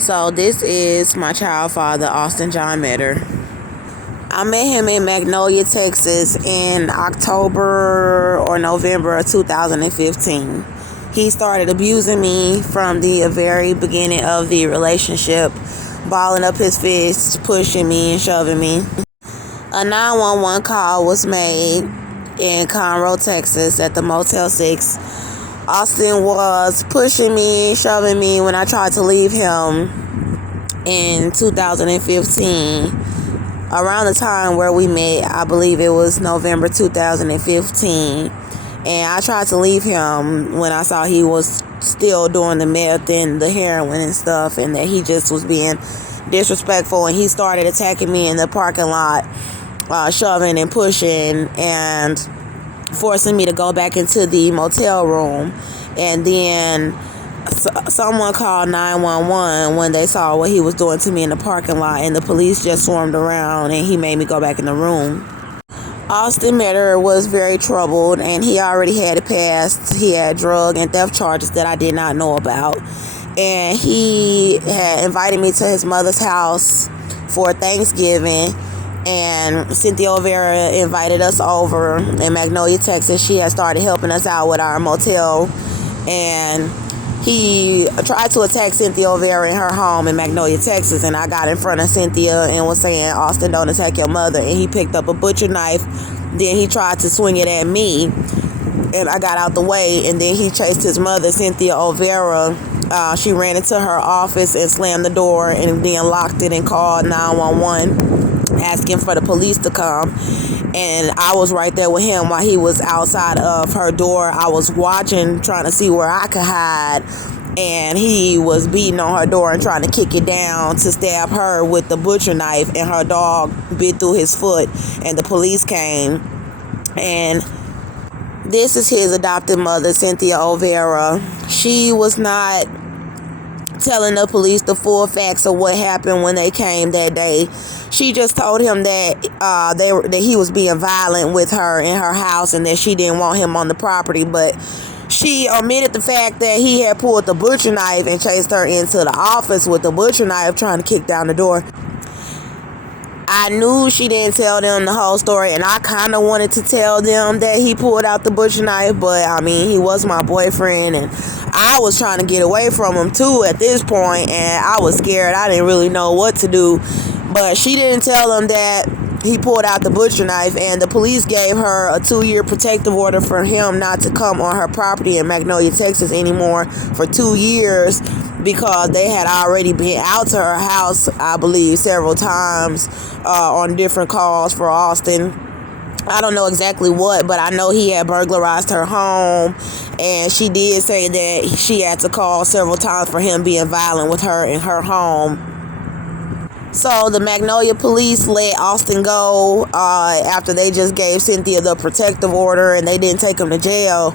So this is my child father, Austin John Metter. I met him in Magnolia, Texas in October or November of 2015. He started abusing me from the very beginning of the relationship, balling up his fists, pushing me and shoving me. A 911 call was made in Conroe, Texas at the Motel 6. Austin was pushing me, shoving me when I tried to leave him in 2015. Around the time where we met, I believe it was November 2015. And I tried to leave him when I saw he was still doing the meth and the heroin and stuff, and that he just was being disrespectful. And he started attacking me in the parking lot, shoving and pushing and forcing me to go back into the motel room. And then someone called 911 when they saw what he was doing to me in the parking lot, and the police just swarmed around and he made me go back in the room. Austin Metter was very troubled, and he already had a past. He had drug and theft charges that I did not know about. And he had invited me to his mother's house for Thanksgiving, and Cynthia O'Vera invited us over in Magnolia, Texas. She had started helping us out with our motel, and he tried to attack Cynthia O'Vera in her home in Magnolia, Texas, and I got in front of Cynthia and was saying, "Austin, don't attack your mother." And he picked up a butcher knife. Then he tried to swing it at me, and I got out the way, and then he chased his mother, Cynthia O'Vera. She ran into her office and slammed the door and then locked it and called 911, asking for the police to come. And I was right there with him while he was outside of her door. I was watching, trying to see where I could hide, and he was beating on her door and trying to kick it down to stab her with the butcher knife, and her dog bit through his foot, and the police came. And this is his adopted mother, Cynthia O'Vera. She was not telling the police the full facts of what happened when they came that day. She just told him that that he was being violent with her in her house, and that she didn't want him on the property. But she omitted the fact that he had pulled the butcher knife and chased her into the office with the butcher knife, trying to kick down the door. I knew she didn't tell them the whole story, and I kind of wanted to tell them that he pulled out the butcher knife, but I mean, he was my boyfriend, and I was trying to get away from him too at this point, and I was scared. I didn't really know what to do, but she didn't tell him that he pulled out the butcher knife, and the police gave her a 2-year protective order for him not to come on her property in Magnolia, Texas anymore for 2 years, because they had already been out to her house, I believe, several times on different calls for Austin. I don't know exactly what, but I know he had burglarized her home, and she did say that she had to call several times for him being violent with her in her home. So the Magnolia police let Austin go after they just gave Cynthia the protective order, and they didn't take him to jail.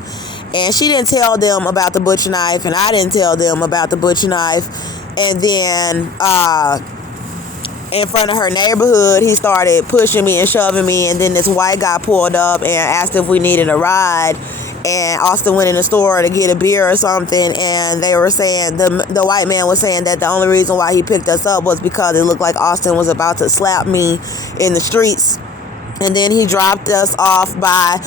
And she didn't tell them about the butcher knife, and I didn't tell them about the butcher knife. And then in front of her neighborhood, he started pushing me and shoving me, and then this white guy pulled up and asked if we needed a ride. And Austin went in the store to get a beer or something, and they were saying, the white man was saying that the only reason why he picked us up was because it looked like Austin was about to slap me in the streets. And then he dropped us off by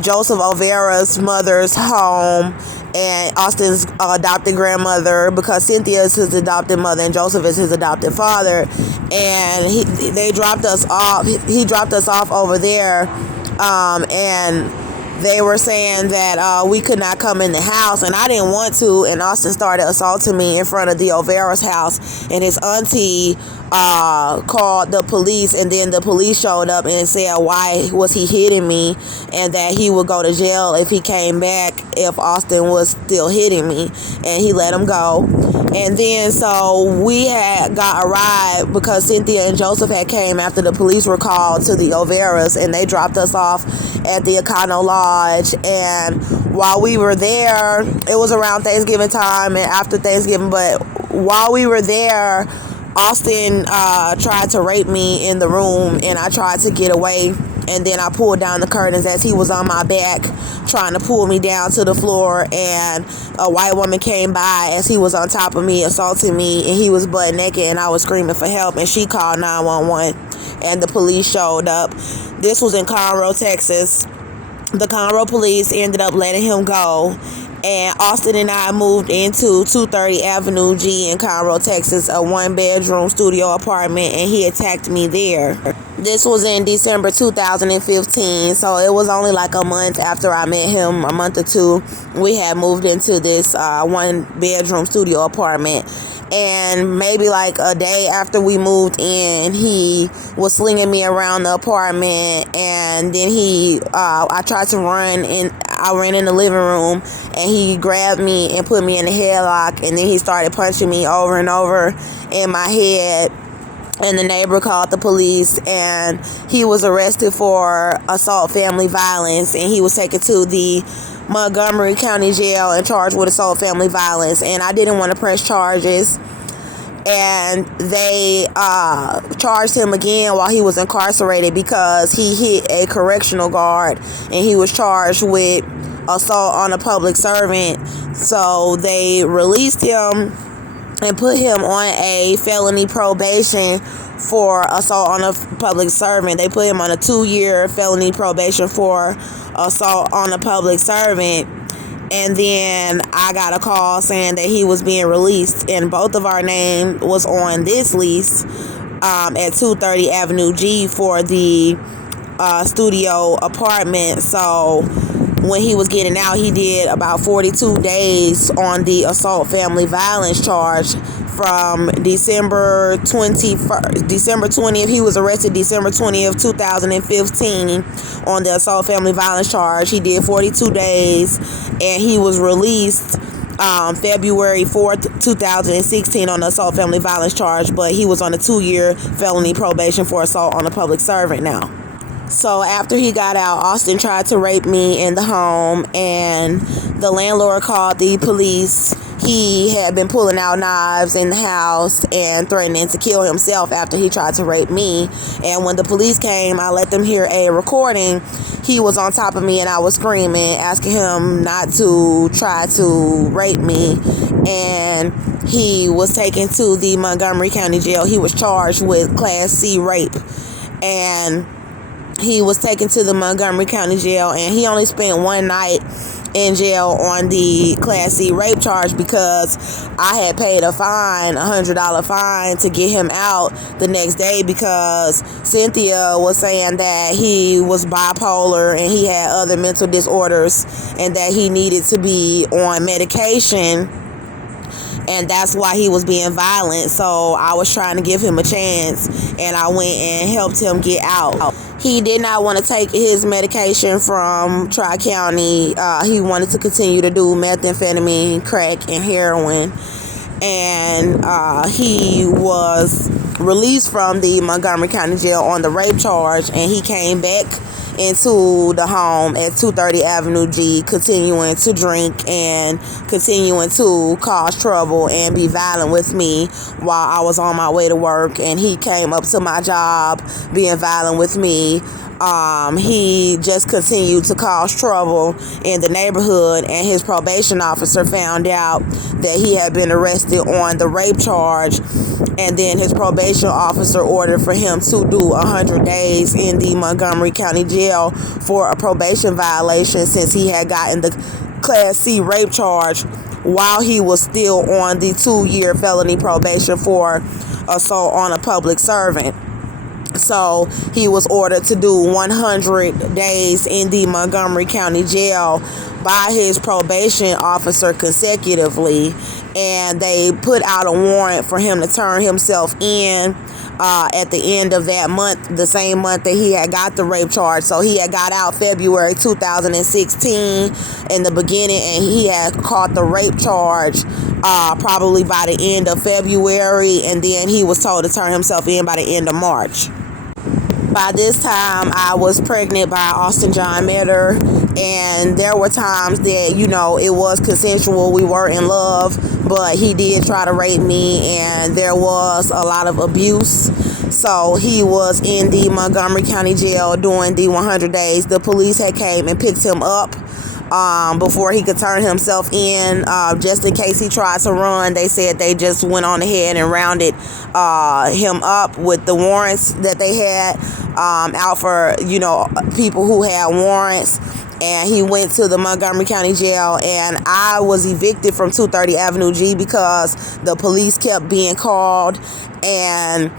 Joseph O'Vera's mother's home and Austin's adopted grandmother, because Cynthia is his adopted mother and Joseph is his adopted father. And they dropped us off. He dropped us off over there, and they were saying that we could not come in the house, and I didn't want to, and Austin started assaulting me in front of the O'Vera's house, and his auntie called the police, and then the police showed up and said why was he hitting me, and that he would go to jail if he came back if Austin was still hitting me, and he let him go. And then so we had got a ride because Cynthia and Joseph had came after the police were called to the O'Veras, and they dropped us off at the Econo Lodge. And while we were there, it was around Thanksgiving time and after Thanksgiving, but while we were there, Austin tried to rape me in the room, and I tried to get away and then I pulled down the curtains as he was on my back trying to pull me down to the floor, and a white woman came by as he was on top of me assaulting me, and he was butt naked, and I was screaming for help, and she called 911 and the police showed up. This was in Conroe, Texas. The Conroe police ended up letting him go, and Austin and I moved into 230 Avenue G in Conroe, Texas, a 1-bedroom studio apartment, and he attacked me there. This was in December 2015, so it was only like a month after I met him, a month or two. We had moved into this 1-bedroom studio apartment, and maybe like a day after we moved in, he was slinging me around the apartment, and then I tried to run, and I ran in the living room, and he grabbed me and put me in a headlock, and then he started punching me over and over in my head. And the neighbor called the police, and he was arrested for assault, family violence, and he was taken to the Montgomery County Jail and charged with assault, family violence. And I didn't want to press charges, and they charged him again while he was incarcerated because he hit a correctional guard, and he was charged with assault on a public servant. So they released him and put him on a felony probation for assault on a public servant. They put him on a 2-year felony probation for assault on a public servant. And then I got a call saying that he was being released, and both of our name was on this lease at 230 Avenue G for the studio apartment. So when he was getting out, he did about 42 days on the assault, family violence charge from December 20th. He was arrested December 20th, 2015 on the assault, family violence charge. He did 42 days, and he was released February 4th, 2016 on the assault, family violence charge, but he was on a 2-year felony probation for assault on a public servant now. So after he got out, Austin tried to rape me in the home, and the landlord called the police. He had been pulling out knives in the house and threatening to kill himself after he tried to rape me. And when the police came, I let them hear a recording. He was on top of me, and I was screaming, asking him not to try to rape me. And he was taken to the Montgomery County Jail. He was charged with Class C rape, and he was taken to the Montgomery County Jail, and he only spent one night in jail on the Class C rape charge because I had paid a fine, $100 fine, to get him out the next day because Cynthia was saying that he was bipolar and he had other mental disorders and that he needed to be on medication, and that's why he was being violent. So I was trying to give him a chance, and I went and helped him get out. He did not want to take his medication from Tri-County. He wanted to continue to do methamphetamine, crack, and heroin. And he was released from the Montgomery County Jail on the rape charge, and he came back into the home at 230 Avenue G, continuing to drink and continuing to cause trouble and be violent with me while I was on my way to work. And he came up to my job being violent with me. He just continued to cause trouble in the neighborhood, and his probation officer found out that he had been arrested on the rape charge, and then his probation officer ordered for him to do 100 days in the Montgomery County Jail for a probation violation since he had gotten the Class C rape charge while he was still on the 2-year felony probation for assault on a public servant. So he was ordered to do 100 days in the Montgomery County Jail by his probation officer consecutively, and they put out a warrant for him to turn himself in at the end of that month, the same month that he had got the rape charge. So he had got out February 2016 in the beginning, and he had caught the rape charge probably by the end of February, and then he was told to turn himself in by the end of March. By this time, I was pregnant by Austin John Metter, and there were times that, it was consensual. We were in love, but he did try to rape me, and there was a lot of abuse. So he was in the Montgomery County Jail doing the 100 days. The police had came and picked him up before he could turn himself in, just in case he tried to run. They said they just went on ahead and rounded him up with the warrants that they had out for, people who had warrants. And he went to the Montgomery County Jail, and I was evicted from 230 Avenue G because the police kept being called, and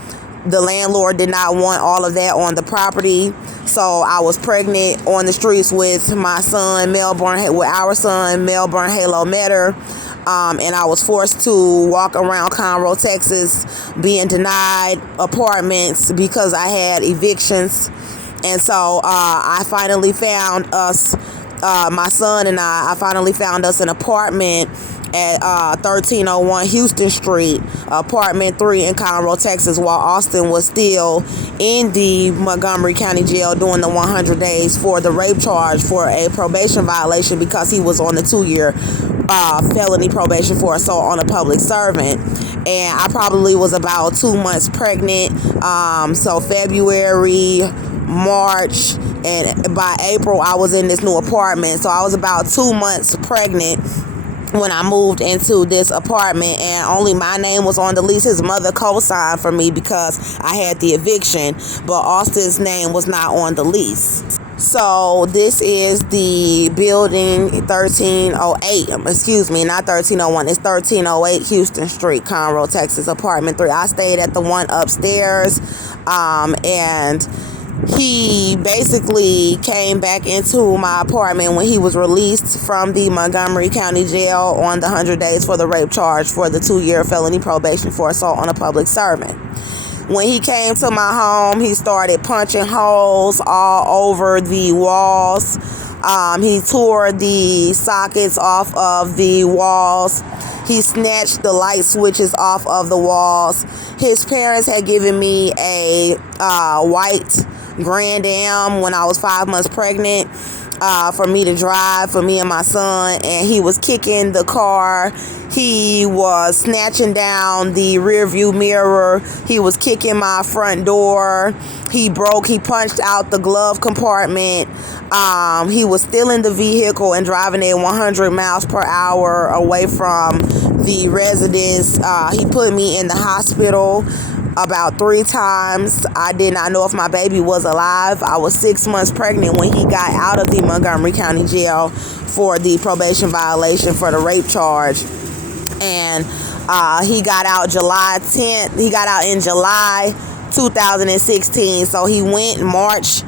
the landlord did not want all of that on the property. So I was pregnant on the streets with our son, Melbourne Halo Metter. And I was forced to walk around Conroe, Texas, being denied apartments because I had evictions. And so I finally found us, my son and I finally found us an apartment at 1301 Houston Street, apartment 3 in Conroe, Texas, while Austin was still in the Montgomery County Jail doing the 100 days for the rape charge for a probation violation because he was on the 2-year felony probation for assault on a public servant. And I probably was about 2 months pregnant. So February, March, and by April I was in this new apartment. So I was about 2 months pregnant when I moved into this apartment, and only my name was on the lease. His mother co-signed for me because I had the eviction, but Austin's name was not on the lease. So this is the building 1308, excuse me, not 1301, it's 1308 Houston Street, Conroe, Texas, apartment 3. I stayed at the one upstairs, and he basically came back into my apartment when he was released from the Montgomery County Jail on the 100 days for the rape charge for the 2-year felony probation for assault on a public servant. When he came to my home, he started punching holes all over the walls. He tore the sockets off of the walls. He snatched the light switches off of the walls. His parents had given me a white Grand Am when I was 5 months pregnant for me to drive, for me and my son, and he was kicking the car. He was snatching down the rear view mirror. He was kicking my front door. He punched out the glove compartment. He was still in the vehicle and driving at 100 miles per hour away from the residence. He put me in the hospital about 3 times. I did not know if my baby was alive. I was 6 months pregnant when he got out of the Montgomery County Jail for the probation violation for the rape charge. And he got out July 10th. He got out in July 2016. So he went March,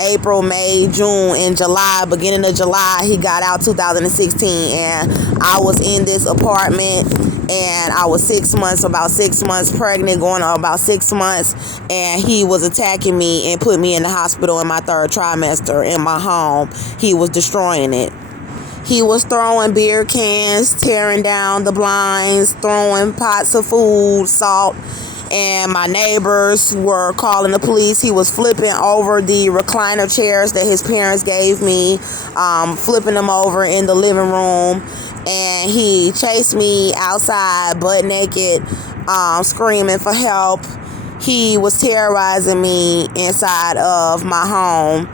April, May, June, and July, beginning of July, he got out 2016. And I was in this apartment, and I was about 6 months pregnant, going on about 6 months, and he was attacking me and put me in the hospital in my 3rd trimester in my home. He was destroying it. He was throwing beer cans, tearing down the blinds, throwing pots of food, salt, and my neighbors were calling the police. He was flipping over the recliner chairs that his parents gave me, flipping them over in the living room, and he chased me outside butt naked, screaming for help. He was terrorizing me inside of my home,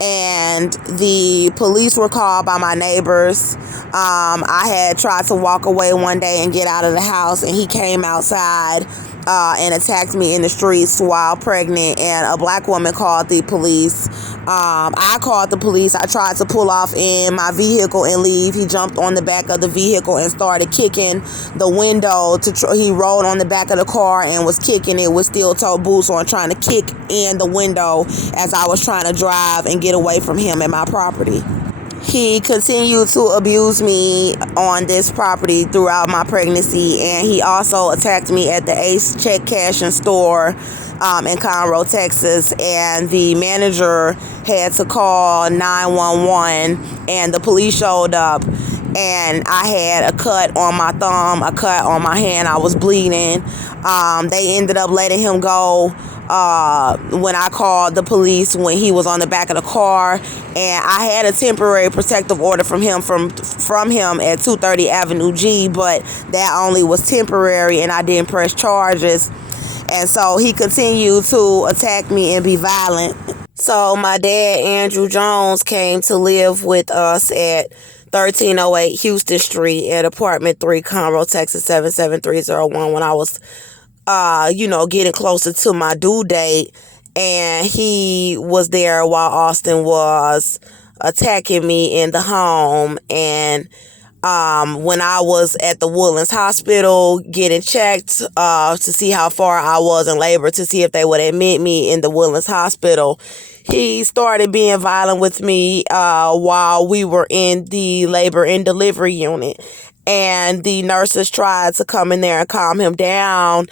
and the police were called by my neighbors. I had tried to walk away one day and get out of the house, and he came outside and attacked me in the streets while pregnant, and a black woman called the police. I called the police. I tried to pull off in my vehicle and leave. He jumped on the back of the vehicle and started kicking the window. He rolled on the back of the car and was kicking it with steel-toe boots on, trying to kick in the window as I was trying to drive and get away from him at my property. He continued to abuse me on this property throughout my pregnancy, and he also attacked me at the Ace Check Cashing store in Conroe, Texas, and the manager had to call 911, and the police showed up, and I had a cut on my thumb, a cut on my hand. I was bleeding. They ended up letting him go when I called the police when he was on the back of the car, and I had a temporary protective order from him at 230 Avenue G, but that only was temporary, and I didn't press charges. And so he continued to attack me and be violent. So my dad, Andrew Jones, came to live with us at 1308 Houston Street at apartment 3, Conroe, Texas 77301 when I was, getting closer to my due date. And he was there while Austin was attacking me in the home. And when I was at the Woodlands Hospital getting checked to see how far I was in labor, to see if they would admit me in the Woodlands Hospital, he started being violent with me while we were in the labor and delivery unit. And the nurses tried to come in there and calm him down.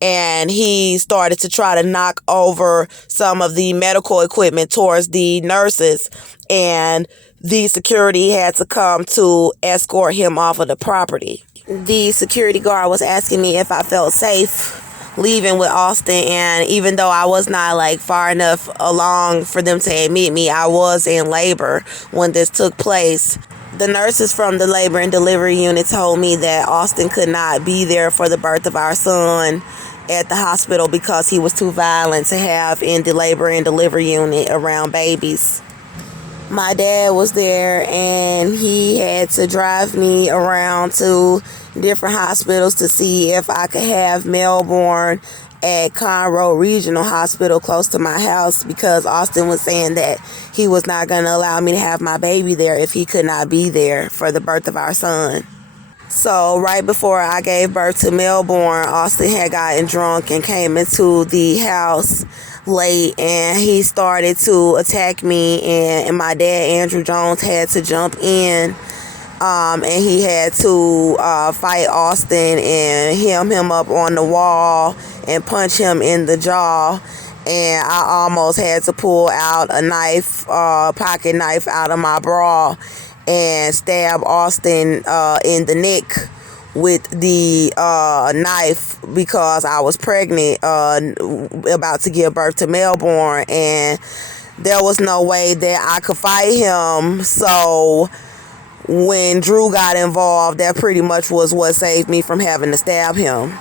And he started to try to knock over some of the medical equipment towards the nurses. And the security had to come to escort him off of the property. The security guard was asking me if I felt safe leaving with Austin, and even though I was not far enough along for them to admit me, I was in labor when this took place. The nurses from the labor and delivery unit told me that Austin could not be there for the birth of our son at the hospital because he was too violent to have in the labor and delivery unit around babies. My dad was there, and he had to drive me around to different hospitals to see if I could have Melbourne at Conroe Regional Hospital close to my house, because Austin was saying that he was not going to allow me to have my baby there if he could not be there for the birth of our son. So right before I gave birth to Melbourne, Austin had gotten drunk and came into the house late, and he started to attack me, and my dad, Andrew Jones, had to jump in, and he had to fight Austin and hem him up on the wall and punch him in the jaw. And I almost had to pull out a knife, pocket knife, out of my bra and stab Austin in the neck with the knife, because I was pregnant, about to give birth to Melbourne, and there was no way that I could fight him. So when Drew got involved, that pretty much was what saved me from having to stab him.